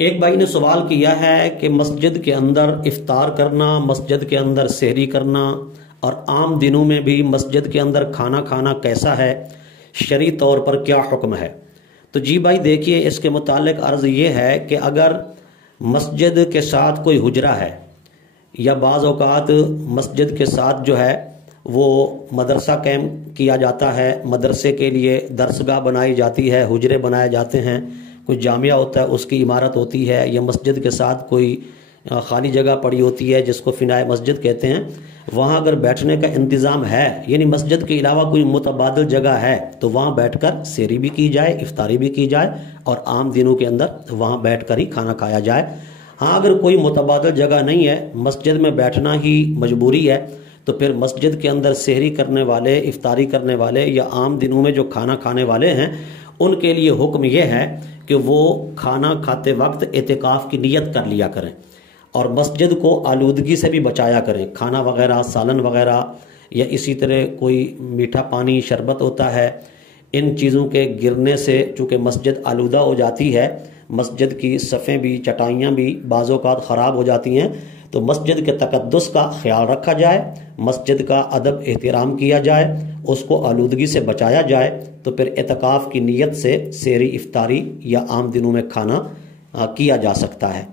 एक भाई ने सवाल किया है कि मस्जिद के अंदर इफ्तार करना, मस्जिद के अंदर सहरी करना और आम दिनों में भी मस्जिद के अंदर खाना खाना कैसा है, शरई तौर पर क्या हुक्म है। तो जी भाई देखिए, इसके मुतालिक अर्ज़ ये है कि अगर मस्जिद के साथ कोई हुजरा है या बाज़ औक़ात मस्जिद के साथ जो है वो मदरसा कैम किया जाता है, मदरसे के लिए दरसगाह बनाई जाती है, हुजरे बनाए जाते हैं, कोई जामिया होता है उसकी इमारत होती है, या मस्जिद के साथ कोई खाली जगह पड़ी होती है जिसको फिनाए मस्जिद कहते हैं, वहाँ अगर बैठने का इंतज़ाम है, यानी मस्जिद के अलावा कोई मुतबादिल जगह है, तो वहाँ बैठकर सहरी भी की जाए, इफ्तारी भी की जाए और आम दिनों के अंदर वहाँ बैठकर ही खाना खाया जाए। हाँ, अगर कोई मुतबादिल जगह नहीं है, मस्जिद में बैठना ही मजबूरी है, तो फिर मस्जिद के अंदर सहरी करने वाले, इफ्तारी करने वाले या आम दिनों में जो खाना खाने वाले हैं, उनके लिए हुक्म यह है कि वो खाना खाते वक्त एतिकाफ़ की नियत कर लिया करें और मस्जिद को आलूदगी से भी बचाया करें। खाना वगैरह, सालन वगैरह या इसी तरह कोई मीठा पानी, शरबत होता है, इन चीज़ों के गिरने से चूँकि मस्जिद आलूदा हो जाती है, मस्जिद की सफ़ें भी, चटाइयाँ भी बाज़ औक़ात ख़राब हो जाती हैं, तो मस्जिद के तक़द्दुस का ख्याल रखा जाए, मस्जिद का अदब एहतराम किया जाए, उसको आलूदगी से बचाया जाए, तो फिर एतिकाफ़ की नीयत से सहरी, इफ्तारी या आम दिनों में खाना किया जा सकता है।